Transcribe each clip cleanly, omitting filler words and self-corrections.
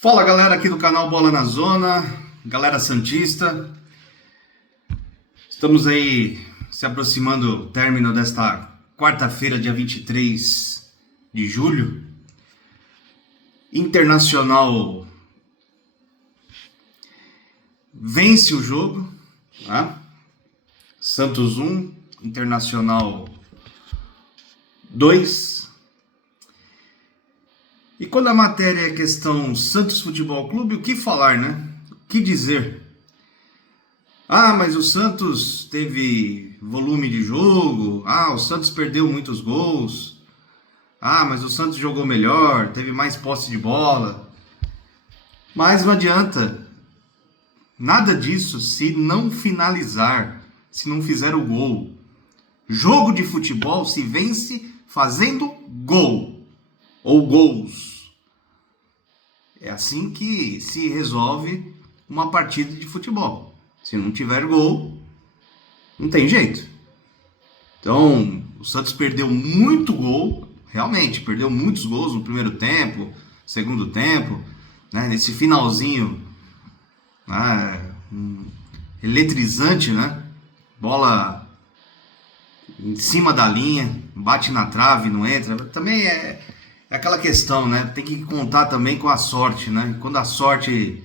Fala galera aqui do canal Bola na Zona, galera santista, estamos aí se aproximando do término desta quarta-feira, dia 23 de julho. Internacional vence o jogo, né? Santos 1, Internacional 2. E quando a matéria é questão Santos Futebol Clube, o que falar, né? O que dizer? Ah, mas o Santos teve volume de jogo. Ah, o Santos perdeu muitos gols. Ah, mas o Santos jogou melhor, teve mais posse de bola. Mas não adianta nada disso se não finalizar, se não fizer o gol. Jogo de futebol se vence fazendo gol ou gols. É assim que se resolve uma partida de futebol. Se não tiver gol, não tem jeito. Então, o Santos perdeu muito gol, realmente, perdeu muitos gols no primeiro tempo, segundo tempo, né? Nesse finalzinho, né? Eletrizante, né? Bola em cima da linha, bate na trave, não entra. Também é aquela questão, né? Tem que contar também com a sorte, né? Quando a sorte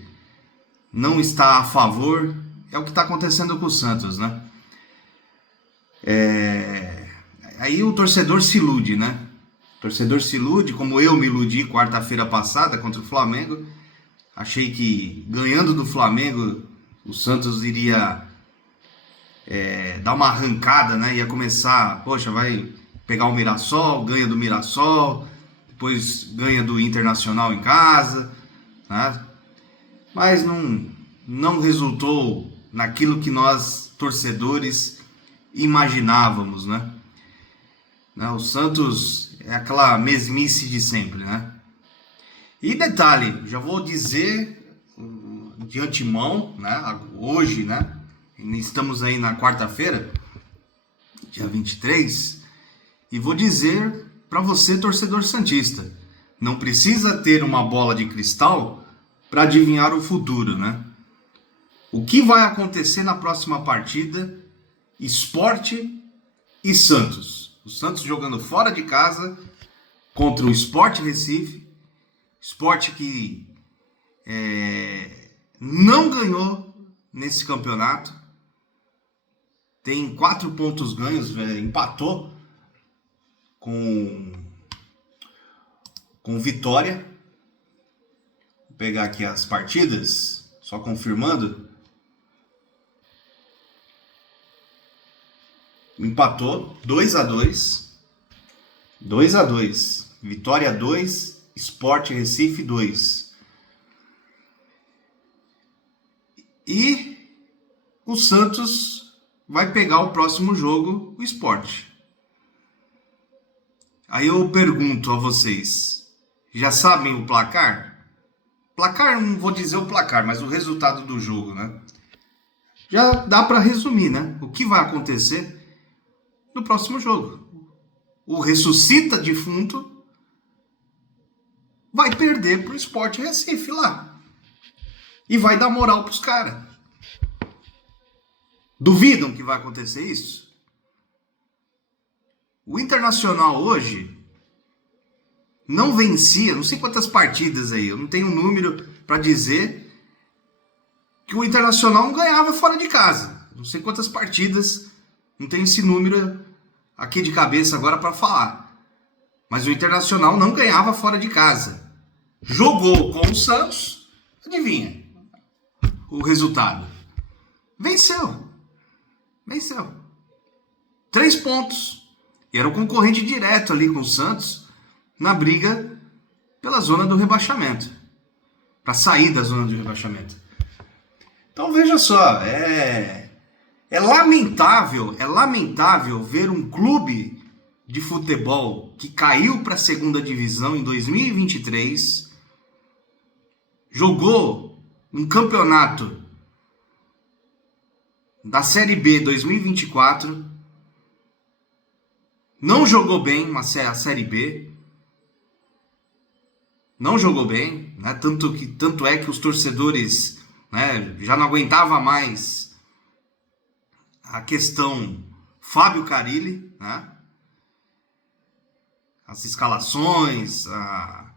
não está a favor, é o que está acontecendo com o Santos, né? Aí o torcedor se ilude, né? O torcedor se ilude, como eu me iludi quarta-feira passada contra o Flamengo. Achei que ganhando do Flamengo, o Santos iria dar uma arrancada, né? Ia começar, poxa, vai pegar o Mirassol, ganha do Mirassol, depois ganha do Internacional em casa, né? Mas não resultou naquilo que nós, torcedores, imaginávamos, né? O Santos é aquela mesmice de sempre, né? E detalhe, já vou dizer de antemão, né? Hoje, né? Estamos aí na quarta-feira, dia 23, e vou dizer para você, torcedor santista, não precisa ter uma bola de cristal para adivinhar o futuro, né? O que vai acontecer na próxima partida? Sport e Santos. O Santos jogando fora de casa contra o Sport Recife. Sport que não ganhou nesse campeonato. Tem 4 pontos ganhos, empatou com Vitória. Vou pegar aqui as partidas, só confirmando. Empatou 2-2. 2-2. Vitória 2, Sport Recife 2. E o Santos vai pegar o próximo jogo, o Sport. Aí eu pergunto a vocês, já sabem o placar? Placar, não vou dizer o placar, mas o resultado do jogo, né? Já dá para resumir, né? O que vai acontecer no próximo jogo. O ressuscita defunto vai perder pro Sport Recife lá. E vai dar moral pros caras. Duvidam que vai acontecer isso? O Internacional hoje não vencia, não sei quantas partidas aí, eu não tenho um número para dizer que o Internacional não ganhava fora de casa. Não sei quantas partidas, não tenho esse número aqui de cabeça agora para falar. Mas o Internacional não ganhava fora de casa. Jogou com o Santos, adivinha o resultado? Venceu. 3 pontos. E era o concorrente direto ali com o Santos na briga pela zona do rebaixamento. Para sair da zona do rebaixamento. Então veja só, é lamentável ver um clube de futebol que caiu para a segunda divisão em 2023, jogou um campeonato da Série B 2024, não jogou bem a Série B, não jogou bem, né? Tanto é que os torcedores, né, já não aguentava mais a questão Fábio Carille, né? As escalações, a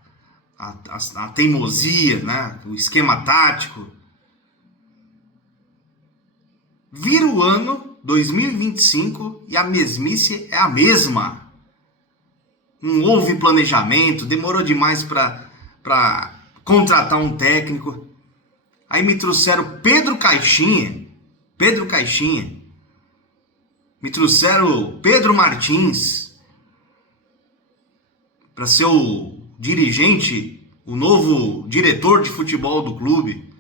teimosia, né? O esquema tático. Vira o ano 2025 e a mesmice é a mesma. Não houve planejamento, demorou demais para contratar um técnico. Aí me trouxeram Pedro Caixinha. Me trouxeram Pedro Martins para ser o dirigente, o novo diretor de futebol do clube.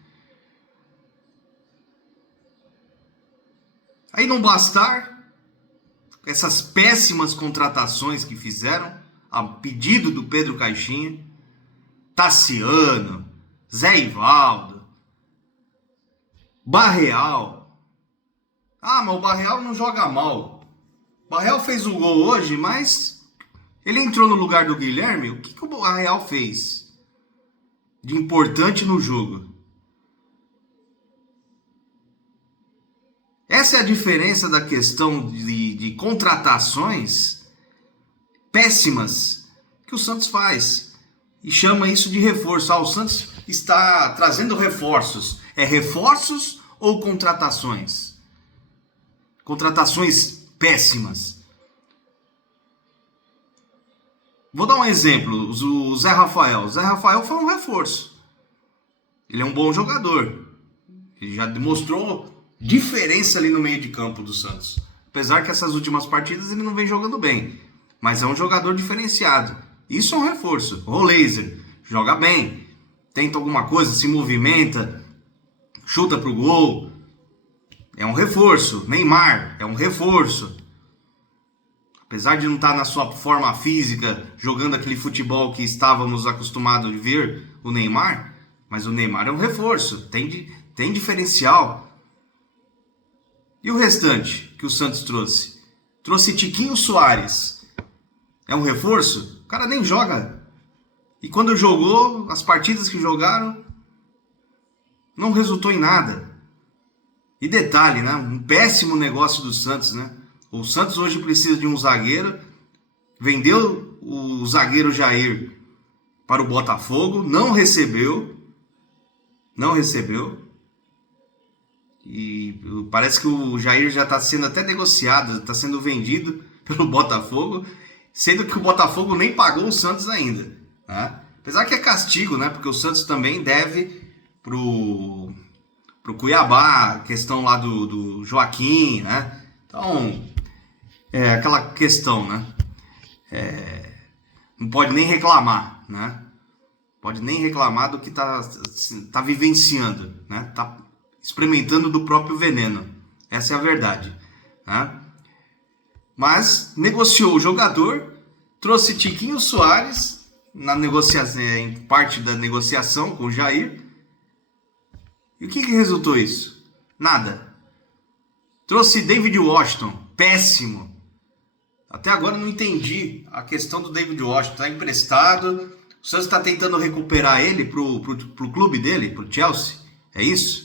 Aí não bastar essas péssimas contratações que fizeram a pedido do Pedro Caixinha, Tassiano, Zé Ivaldo, Barreal. Ah, mas o Barreal não joga mal. O Barreal fez o gol hoje, mas ele entrou no lugar do Guilherme. O que o Barreal fez de importante no jogo? Essa é a diferença da questão de contratações péssimas que o Santos faz. E chama isso de reforço. O Santos está trazendo reforços. É reforços ou contratações? Contratações péssimas. Vou dar um exemplo. O Zé Rafael. O Zé Rafael foi um reforço. Ele é um bom jogador. Ele já demonstrou diferença ali no meio de campo do Santos. Apesar que essas últimas partidas ele não vem jogando bem. Mas é um jogador diferenciado. Isso é um reforço. O Laser joga bem. Tenta alguma coisa, se movimenta. Chuta pro gol. É um reforço. Neymar é um reforço. Apesar de não estar na sua forma física, jogando aquele futebol que estávamos acostumados a ver, o Neymar. Mas o Neymar é um reforço. Tem diferencial. E o restante que o Santos trouxe? Trouxe Tiquinho Soares. É um reforço? O cara nem joga. E quando jogou, as partidas que jogaram, não resultou em nada. E detalhe, né? Um péssimo negócio do Santos, né? O Santos hoje precisa de um zagueiro. Vendeu o zagueiro Jair para o Botafogo. Não recebeu. E parece que o Jair já está sendo até negociado, está sendo vendido pelo Botafogo, sendo que o Botafogo nem pagou o Santos ainda, né? Apesar que é castigo, né? Porque o Santos também deve pro Cuiabá, a questão lá do Joaquim, né? Então, é aquela questão, né? Não pode nem reclamar, né? Pode nem reclamar do que tá vivenciando, né? Tá experimentando do próprio veneno. Essa é a verdade, né? Mas negociou o jogador, trouxe Tiquinho Soares na negociação, em parte da negociação com o Jair. E o que resultou isso? Nada. Trouxe David Washington, péssimo. Até agora eu não entendi a questão do David Washington. Está emprestado, o Santos está tentando recuperar ele pro clube dele, pro Chelsea. É isso?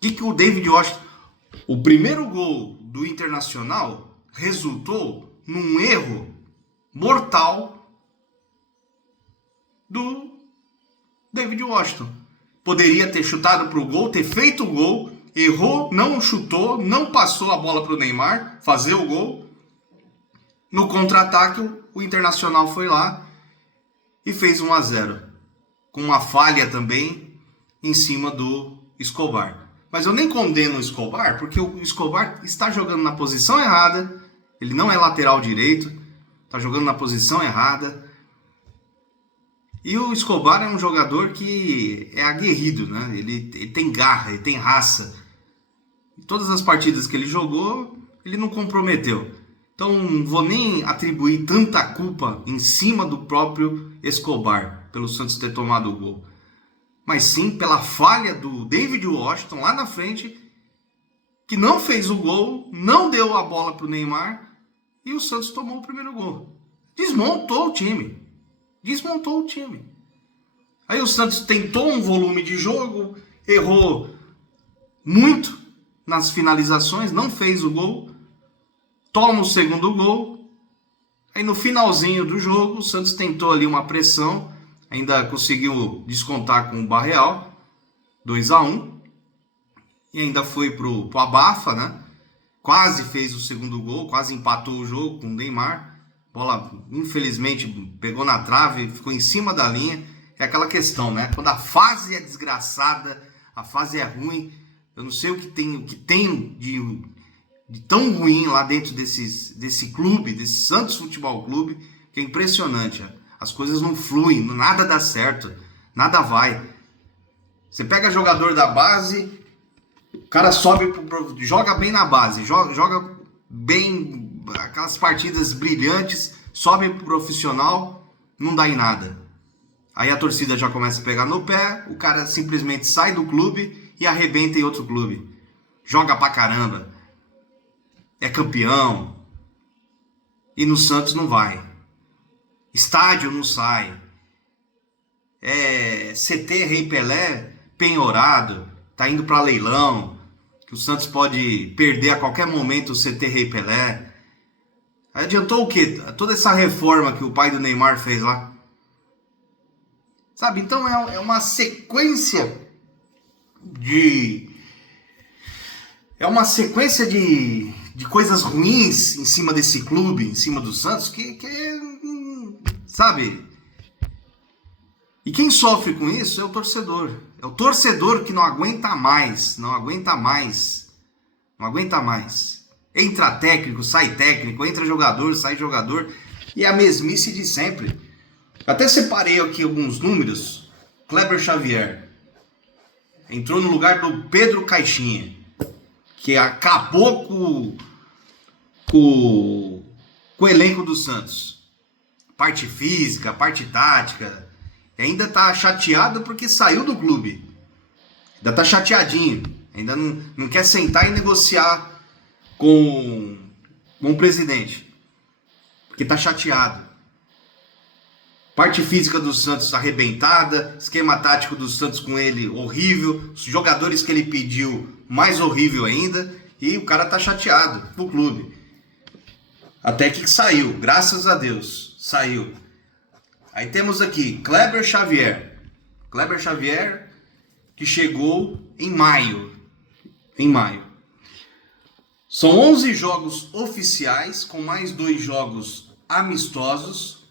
Que o David Washington... O primeiro gol do Internacional resultou num erro mortal do David Washington. Poderia ter chutado pro gol, ter feito o gol, errou, não chutou, não passou a bola pro Neymar fazer o gol. No contra-ataque, o Internacional foi lá e fez 1-0. Com uma falha também em cima do Escobar. Mas eu nem condeno o Escobar, porque o Escobar está jogando na posição errada. Ele não é lateral direito. Está jogando na posição errada. E o Escobar é um jogador que é aguerrido, né? Ele tem garra, ele tem raça. Em todas as partidas que ele jogou, ele não comprometeu. Então não vou nem atribuir tanta culpa em cima do próprio Escobar, pelo Santos ter tomado o gol. Mas sim pela falha do David Washington lá na frente, que não fez o gol, não deu a bola para o Neymar, e o Santos tomou o primeiro gol. Desmontou o time. Desmontou o time. Aí o Santos tentou um volume de jogo, errou muito nas finalizações, não fez o gol, toma o segundo gol. Aí no finalzinho do jogo, o Santos tentou ali uma pressão, ainda conseguiu descontar com o Barreal, 2-1, e ainda foi pro abafa, né? Quase fez o segundo gol, quase empatou o jogo com o Neymar. Bola, infelizmente, pegou na trave, ficou em cima da linha. É aquela questão, né? Quando a fase é desgraçada, a fase é ruim, eu não sei o que tem de tão ruim lá dentro desse clube, desse Santos Futebol Clube, que é impressionante. As coisas não fluem, nada dá certo, nada vai. Você pega jogador da base, o cara sobe, joga bem na base, joga bem, aquelas partidas brilhantes, sobe pro profissional, não dá em nada. Aí a torcida já começa a pegar no pé, o cara simplesmente sai do clube e arrebenta em outro clube. Joga pra caramba. É campeão. E no Santos não vai. Estádio não sai. CT Rei Pelé penhorado, tá indo para leilão, que o Santos pode perder a qualquer momento o CT Rei Pelé. Adiantou o quê? Toda essa reforma que o pai do Neymar fez lá. Sabe, então é uma sequência de coisas ruins em cima desse clube, em cima do Santos, que sabe? E quem sofre com isso é o torcedor. É o torcedor que não aguenta mais. Entra técnico, sai técnico, entra jogador, sai jogador. E é a mesmice de sempre. Até separei aqui alguns números. Kleber Xavier entrou no lugar do Pedro Caixinha, que acabou com o elenco do Santos. Parte física, parte tática. E ainda tá chateado porque saiu do clube. Ainda tá chateadinho. Ainda não quer sentar e negociar com o presidente. Porque tá chateado. Parte física do Santos arrebentada. Esquema tático do Santos com ele horrível. Os jogadores que ele pediu mais horrível ainda. E o cara tá chateado pro clube. Até que saiu. Graças a Deus. Saiu. Aí temos aqui Kleber Xavier. Kleber Xavier que chegou em maio. São 11 jogos oficiais com mais 2 jogos amistosos,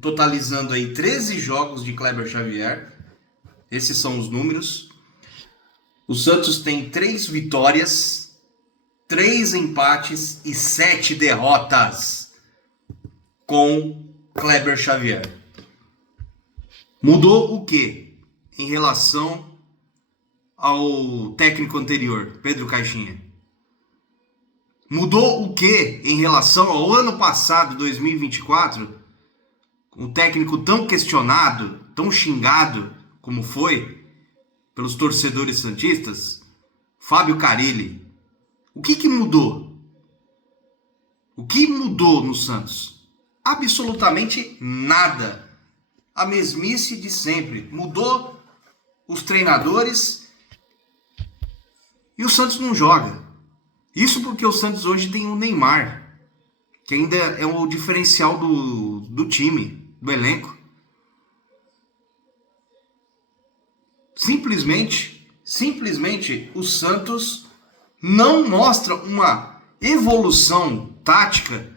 totalizando aí 13 jogos de Kleber Xavier. Esses são os números. O Santos tem 3 vitórias, 3 empates e 7 derrotas com Kleber Xavier. Mudou o que em relação ao técnico anterior, Pedro Caixinha? Mudou o que em relação ao ano passado, 2024? Um técnico tão questionado, tão xingado como foi pelos torcedores santistas, Fábio Carille. O que mudou? O que mudou no Santos? Absolutamente nada. A mesmice de sempre. Mudou os treinadores e o Santos não joga. Isso porque o Santos hoje tem o Neymar, que ainda é o diferencial do time, do elenco. Simplesmente o Santos não mostra uma evolução tática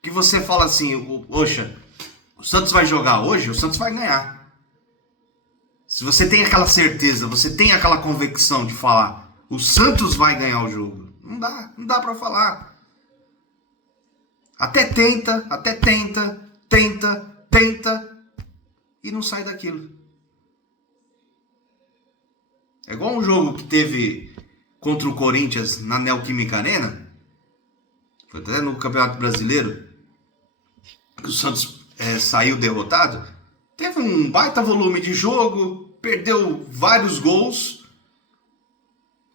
que você fala assim, poxa, o Santos vai jogar hoje, o Santos vai ganhar. Se você tem aquela certeza, você tem aquela convicção de falar, o Santos vai ganhar o jogo. Não dá pra falar. Até tenta e não sai daquilo. É igual um jogo que teve contra o Corinthians na Neoquímica Arena, foi até no Campeonato Brasileiro, que o Santos saiu derrotado. Teve um baita volume de jogo, perdeu vários gols.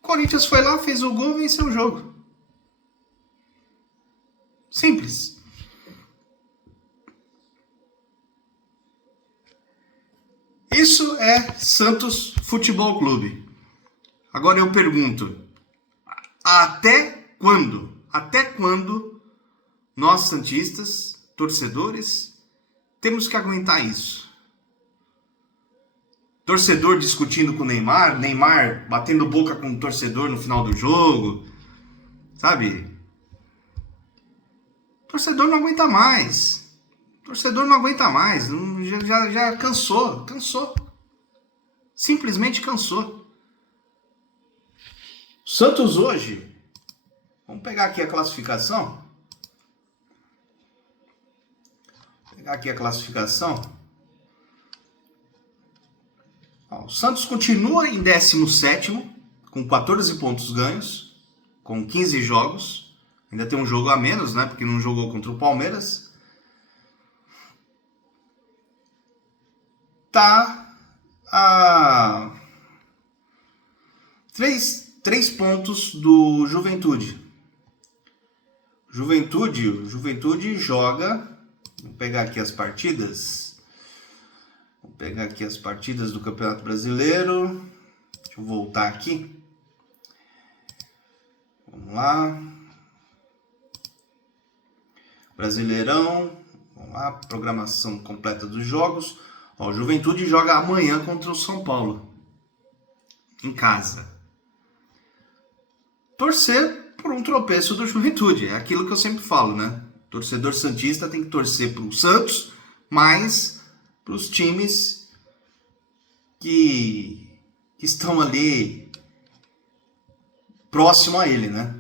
O Corinthians foi lá, fez o gol e venceu o jogo. Simples. é Santos Futebol Clube. Agora eu pergunto, até quando? Até quando nós santistas, torcedores, temos que aguentar isso? Torcedor discutindo com o Neymar, Neymar batendo boca com o torcedor no final do jogo, sabe? Torcedor não aguenta mais. Torcedor não aguenta mais. Já cansou. Simplesmente cansou. Santos hoje, vamos pegar aqui a classificação. O Santos continua em 17º, com 14 pontos ganhos, com 15 jogos. Ainda tem um jogo a menos, né? Porque não jogou contra o Palmeiras. Tá a 3 pontos do Juventude. Juventude joga... Vou pegar aqui as partidas. Do Campeonato Brasileiro. Deixa eu voltar aqui. Vamos lá. Brasileirão. Vamos lá. Programação completa dos jogos. Ó, o Juventude joga amanhã contra o São Paulo. Em casa. Torcer por um tropeço do Juventude. É aquilo que eu sempre falo, né? Torcedor santista tem que torcer para o Santos, mas para os times que estão ali próximo a ele, né?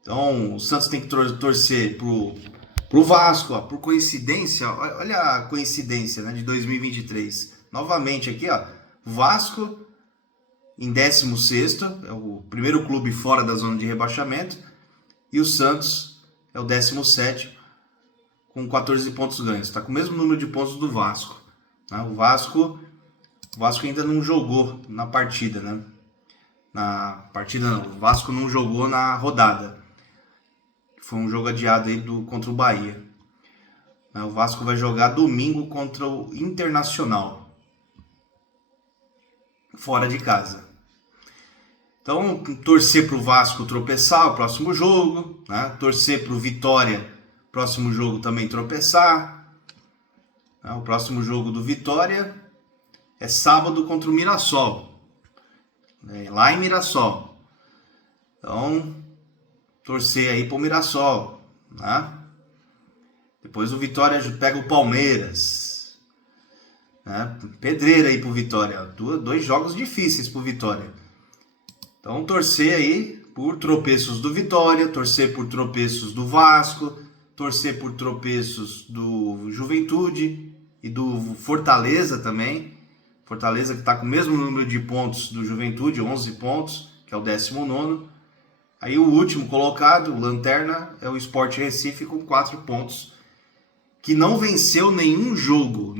Então, o Santos tem que torcer pro Vasco, ó, por coincidência, olha a coincidência, né, de 2023. Novamente aqui, ó, Vasco em 16º, é o primeiro clube fora da zona de rebaixamento, e o Santos é o 17º, com 14 pontos ganhos. Está com o mesmo número de pontos do Vasco. Né? O Vasco ainda não jogou na partida, né? O Vasco não jogou na rodada. Foi um jogo adiado aí contra o Bahia. O Vasco vai jogar domingo contra o Internacional, fora de casa. Então, torcer para o Vasco tropeçar o próximo jogo, né? Torcer para o Vitória, próximo jogo também tropeçar. Né? O próximo jogo do Vitória é sábado contra o Mirassol, né? Lá em Mirassol. Então, torcer aí para o Mirassol, né? Depois o Vitória pega o Palmeiras, né? Pedreira aí para o Vitória. 2 jogos difíceis para o Vitória. Então, torcer aí por tropeços do Vitória, torcer por tropeços do Vasco, torcer por tropeços do Juventude e do Fortaleza também. Fortaleza que está com o mesmo número de pontos do Juventude, 11 pontos, que é o 19º. Aí o último colocado, o Lanterna, é o Sport Recife com 4 pontos, que não venceu nenhum jogo,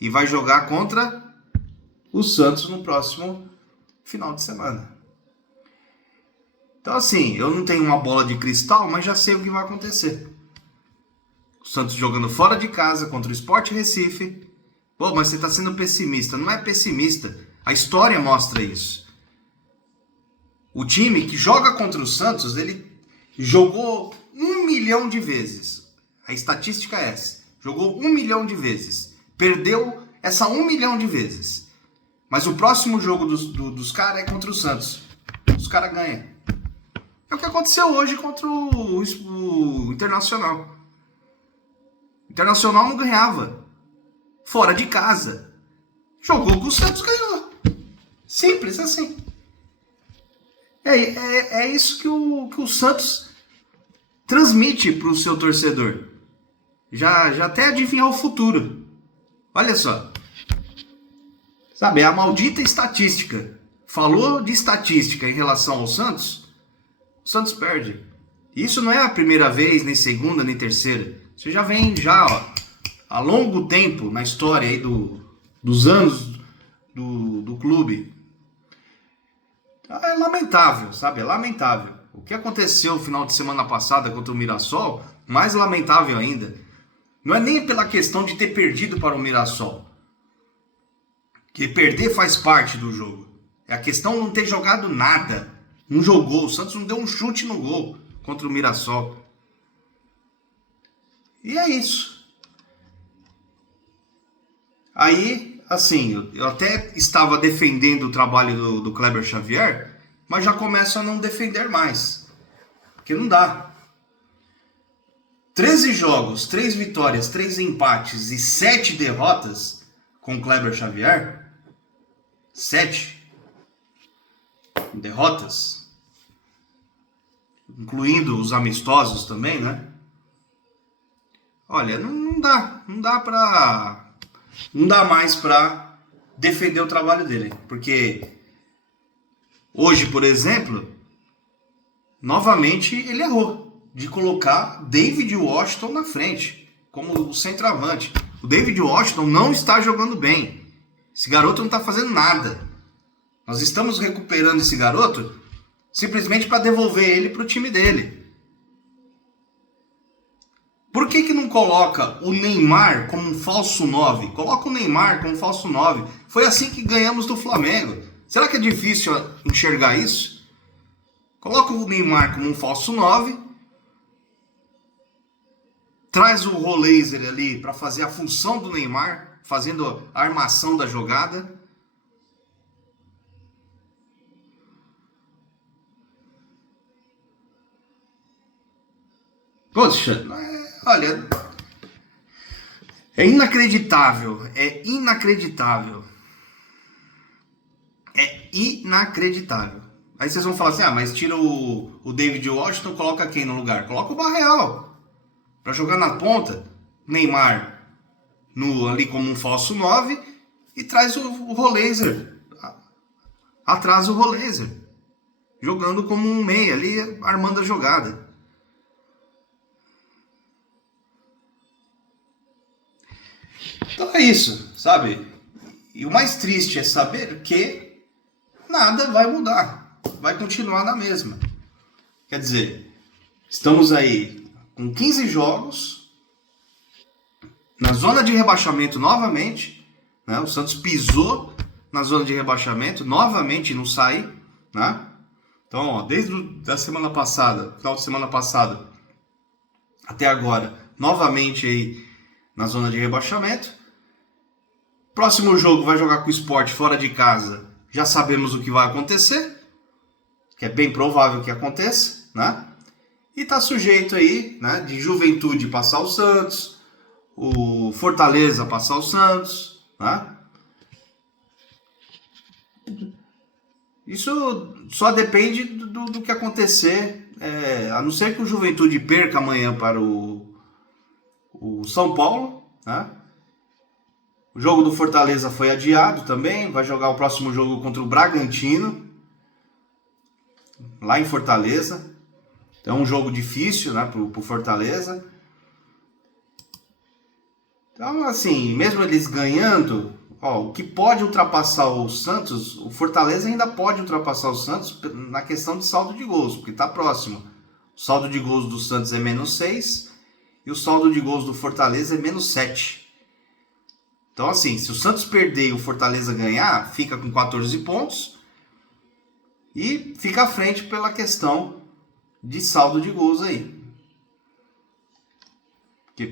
e vai jogar contra o Santos no próximo final de semana. Então assim, eu não tenho uma bola de cristal, mas já sei o que vai acontecer. O Santos jogando fora de casa contra o Sport Recife. Pô, mas você está sendo pessimista. Não é pessimista. A história mostra isso. O time que joga contra o Santos, ele jogou 1 milhão de vezes. A estatística é essa. Jogou 1 milhão de vezes. Perdeu essa 1 milhão de vezes. Mas o próximo jogo dos caras é contra o Santos. Os caras ganham. É o que aconteceu hoje contra o Internacional. O Internacional não ganhava. Fora de casa. Jogou com o Santos, ganhou. Simples assim. É isso que o Santos transmite para o seu torcedor. Já até adivinhar o futuro. Olha só. Sabe, é a maldita estatística. Falou de estatística em relação ao Santos, o Santos perde. Isso não é a primeira vez, nem segunda, nem terceira. Você já vem há longo tempo na história aí dos anos do clube. É lamentável, sabe? É lamentável. O que aconteceu no final de semana passada contra o Mirassol, mais lamentável ainda. Não é nem pela questão de ter perdido para o Mirassol. Que perder faz parte do jogo. É a questão não ter jogado nada. Não jogou. O Santos não deu um chute no gol contra o Mirassol. E é isso. Aí, assim, eu até estava defendendo o trabalho do Kleber Xavier, mas já começo a não defender mais. Porque não dá. 13 jogos, 3 vitórias, 3 empates e 7 derrotas com o Kleber Xavier. 7 derrotas, incluindo os amistosos também, né? Olha, não dá mais para defender o trabalho dele, porque hoje, por exemplo, novamente ele errou de colocar David Washington na frente como o centroavante. O David Washington não está jogando bem. Esse garoto não está fazendo nada. Nós estamos recuperando esse garoto simplesmente para devolver ele para o time dele. Por que não coloca o Neymar como um falso 9? Coloca o Neymar como um falso 9. Foi assim que ganhamos do Flamengo. Será que é difícil enxergar isso? Coloca o Neymar como um falso 9. Traz o Roleiser ali para fazer a função do Neymar, fazendo a armação da jogada. Poxa, olha, é inacreditável, é inacreditável. É inacreditável. Aí vocês vão falar assim, mas tira o David Washington, coloca quem no lugar? Coloca o Barreal, para jogar na ponta, Neymar ali como um falso 9 e traz o Roleiser, atrás o Roleiser, jogando como um meia ali, armando a jogada. Então é isso, sabe? E o mais triste é saber que nada vai mudar, vai continuar na mesma. Quer dizer, estamos aí com 15 jogos, na zona de rebaixamento novamente, né? O Santos pisou na zona de rebaixamento, novamente não sai, né? Então, ó, desde a semana passada, final de semana passada, até agora, novamente aí na zona de rebaixamento. Próximo jogo vai jogar com o Sport fora de casa. Já sabemos o que vai acontecer, que é bem provável que aconteça, né? E tá sujeito aí, né, de Juventude passar o Santos, o Fortaleza passar o Santos, né? Isso só depende do que acontecer, a não ser que o Juventude perca amanhã para o São Paulo, né? O jogo do Fortaleza foi adiado também, vai jogar o próximo jogo contra o Bragantino, lá em Fortaleza. Então é um jogo difícil, né, pro Fortaleza. Então, assim, mesmo eles ganhando, o que pode ultrapassar o Santos, o Fortaleza ainda pode ultrapassar o Santos na questão de saldo de gols, porque está próximo. O saldo de gols do Santos é -6 e o saldo de gols do Fortaleza é -7. Então, assim, se o Santos perder e o Fortaleza ganhar, fica com 14 pontos e fica à frente pela questão de saldo de gols aí. Porque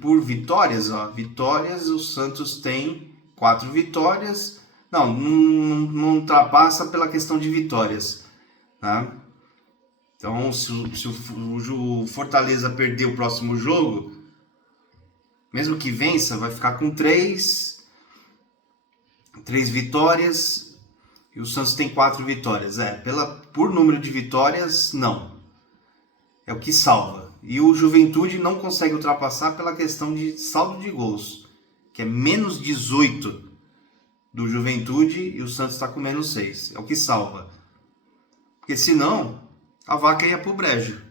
por vitórias, vitórias, o Santos tem 4 vitórias. Não ultrapassa pela questão de vitórias, tá? Então, se o Fortaleza perder o próximo jogo, mesmo que vença, vai ficar com 3 vitórias e o Santos tem 4 vitórias. Por número de vitórias, não. É o que salva. E o Juventude não consegue ultrapassar pela questão de saldo de gols, que é -18 do Juventude e o Santos está com -6. É o que salva. Porque senão, a vaca ia pro brejo.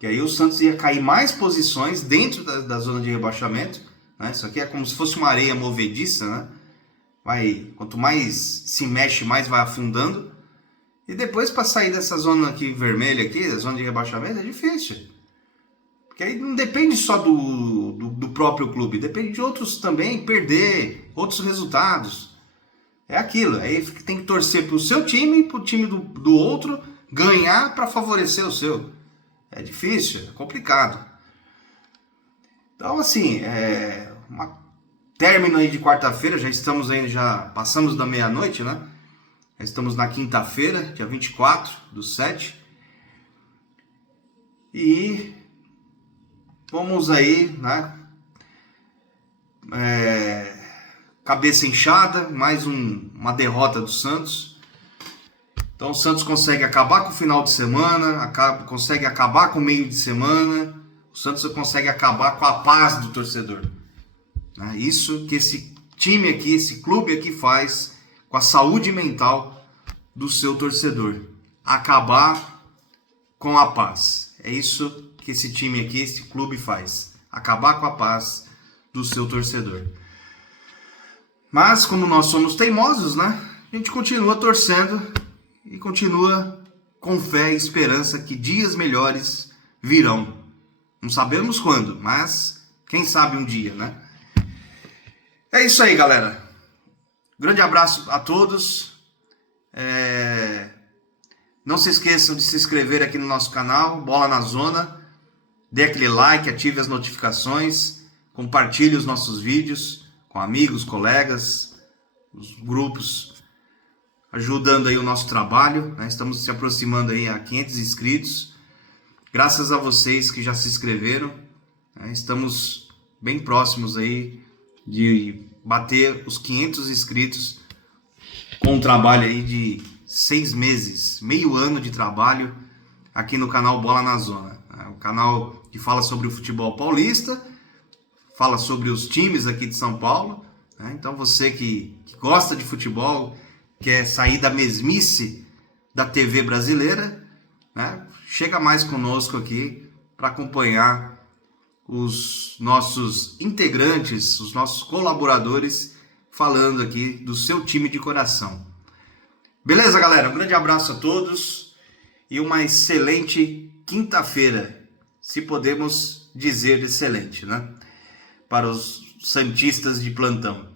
Que aí o Santos ia cair mais posições dentro da zona de rebaixamento, né? Isso aqui é como se fosse uma areia movediça, né? Quanto mais se mexe, mais vai afundando. E depois para sair dessa zona aqui vermelha aqui, da zona de rebaixamento, é difícil. Porque aí não depende só do próprio clube, depende de outros também perder, outros resultados. É aquilo, aí tem que torcer pro seu time e pro time do outro ganhar para favorecer o seu. É difícil, é complicado. Então, assim, término aí de quarta-feira, já passamos da meia-noite, né? Já estamos na quinta-feira, dia 24/7. E vamos aí, né? Cabeça inchada, mais uma derrota do Santos. Então o Santos consegue acabar com o final de semana, consegue acabar com o meio de semana, o Santos consegue acabar com a paz do torcedor. Isso que esse time aqui, esse clube aqui faz com a saúde mental do seu torcedor. Acabar com a paz. É isso que esse time aqui, esse clube faz. Acabar com a paz do seu torcedor. Mas como nós somos teimosos, né? A gente continua torcendo e continua com fé e esperança que dias melhores virão. Não sabemos quando, mas quem sabe um dia, né? É isso aí, galera. Grande abraço a todos. Não se esqueçam de se inscrever aqui no nosso canal, Bola na Zona. Dê aquele like, ative as notificações, compartilhe os nossos vídeos com amigos, colegas, os grupos, ajudando aí o nosso trabalho, né? Estamos se aproximando aí a 500 inscritos. Graças a vocês que já se inscreveram, né? Estamos bem próximos aí de bater os 500 inscritos com um trabalho aí de 6 meses, meio ano de trabalho aqui no canal Bola na Zona. O canal que fala sobre o futebol paulista, fala sobre os times aqui de São Paulo, né? Então você que gosta de futebol, quer sair da mesmice da TV brasileira, né? Chega mais conosco aqui para acompanhar os nossos integrantes, os nossos colaboradores, falando aqui do seu time de coração. Beleza, galera? Um grande abraço a todos e uma excelente quinta-feira, se podemos dizer excelente, né? Para os santistas de plantão.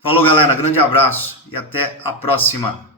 Falou, galera, grande abraço e até a próxima.